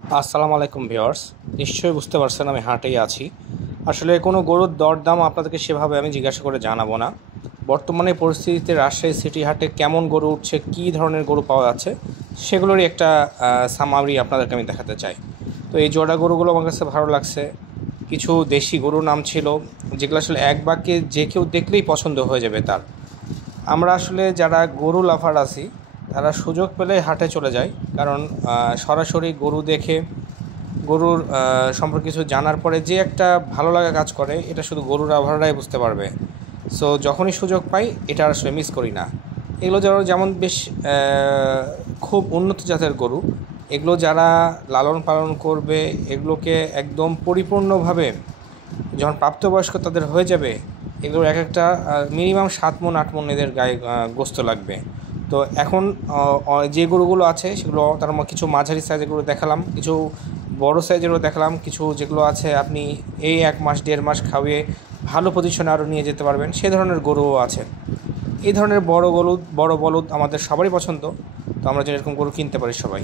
আসসালামু আলাইকুম ভিউয়ার্স, নিশ্চয়ই বুঝতে পারছেন আমি হাটেই আছি। আসলে কোনো গরুর দরদাম আপনাদেরকে সেভাবে আমি জিজ্ঞাসা করে জানাবো না। বর্তমানে পরিস্থিতিতে রাজশাহী সিটি হাটে কেমন গরু উঠছে, কী ধরনের গরু পাওয়া যাচ্ছে, সেগুলোরই একটা সামারি আপনাদেরকে আমি দেখাতে চাই। তো এই জোড়া গরুগুলো আমার কাছে ভালো লাগছে। কিছু দেশি গরুর নাম ছিল যেগুলো আসলে এক বাক্যে যে কেউ দেখলেই পছন্দ হয়ে যাবে তার। আমরা আসলে যারা গরু লাভার আছি তারা সুযোগ পেলে হাটে চলে যায়, কারণ সরাসরি গরু দেখে গরুর সম্পর্কে কিছু জানার পরে যে একটা ভালো লাগা কাজ করে, এটা শুধু গরুর লাভাররাই বুঝতে পারবে। সো যখনই সুযোগ পাই এটা আসলে মিস করি না। এগুলো যারা যেমন বেশ খুব উন্নত জাতের গরু, এগুলো যারা লালন পালন করবে, এগুলোকে একদম পরিপূর্ণভাবে যখন প্রাপ্তবয়স্ক তাদের হয়ে যাবে, এগুলোর এক একটা মিনিমাম 7 মণ 8 মণ এদের গায়ে গোস্ত লাগবে। তো এখন যে গরুগুলো আছে সেগুলো তার কিছু মাঝারি সাইজের গরু দেখালাম, কিছু বড় সাইজেরও দেখালাম, কিছু যেগুলো আছে আপনি এই 1 মাস 1.5 মাস খাওয়িয়ে ভালো পজিশনে আরও নিয়ে যেতে পারবেন, সে ধরনের গরুও আছে। এই ধরনের বড় বলদ আমাদের সবারই পছন্দ। তো আমরা যেন এরকম গরু কিনতে পারি সবাই।